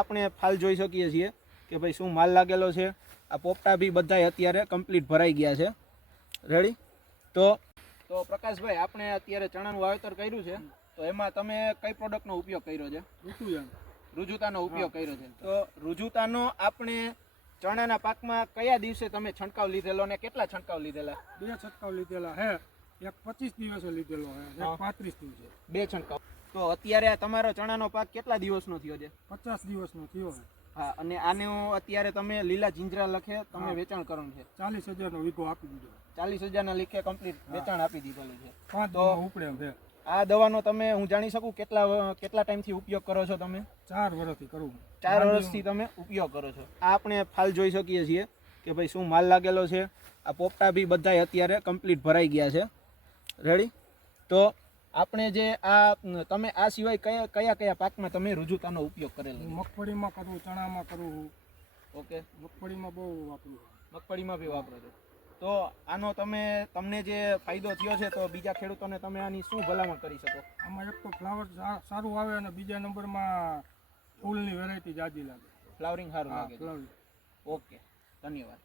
આપણે ફાલ જોઈ શકીએ છીએ કે ભાઈ શું માલ લાગેલો છે। આ પોપટા બી બધાય અત્યારે કમ્પ્લીટ ભરાઈ ગયા છે। રેડી? તો પ્રકાશભાઈ, આપણે અત્યારે ચણાનું વાવેતર કર્યું છે, તો એમાં તમે કઈ પ્રોડક્ટનો ઉપયોગ કર્યો છે? રુજુતાનો ઉપયોગ કર્યો છે। તો રુજુતાનો આપણે ચણાના પાકમાં કયા દિવસે તમે છંટકાવ લીધેલો અને કેટલા છંટકાવ લીધેલા? 2 છંટકાવ લીધેલા હે, એક 25 દિવસે લીધેલો હે, એક 35 દિવસે, 2 છંટકાવ। તો અત્યારે તમારો ચણાનો પાક કેટલા દિવસનો થયો છે? 50 દિવસનો થયો હે। હા, અને આનો અત્યારે તમે લીલા જીંજરા લખે તમે વેચાણ કરવાનું છે? 40,000 નો વીઘો આપી દીધો। 40,000 ના લેખે કમ્પ્લીટ વેચાણ આપી દીધેલું છે। 5 દિવસમાં ઉપડે એમ છે। આ દવાનો તમે, હું જાણી શકું કેટલા ટાઈમથી ઉપયોગ કરો છો તમે? 4 વર્ષથી કરું। 4 વર્ષથી તમે ઉપયોગ કરો છો। આ આપણે ફાલ જોઈ શકીએ છીએ કે ભાઈ શું માલ લાગેલો છે। આ પોપટા બી બધાય અત્યારે કમ્પ્લીટ ભરાઈ ગયા છે। રેડી? તો આપણે જે આ તમે આ સિવાય કયા પાકમાં તમે રુજુતાનો ઉપયોગ કરેલો? મગફળીમાં કરું, ચણામાં કરું। ઓકે, મગફળીમાં બહુ વાપરું। મગફળીમાં બી વાપરો છો। તો આનો તમને જે ફાયદો થયો છે, તો બીજા ખેડૂતોને તમે આની શું ભલામણ કરી શકો? આમાં એક તો ફ્લાવર સારું આવે અને બીજા નંબરમાં ફૂલની વેરાયટી જાજી લાગે, ફ્લાવરિંગ સારું લાગે છે। ફ્લાવરિંગ। ઓકે, ધન્યવાદ।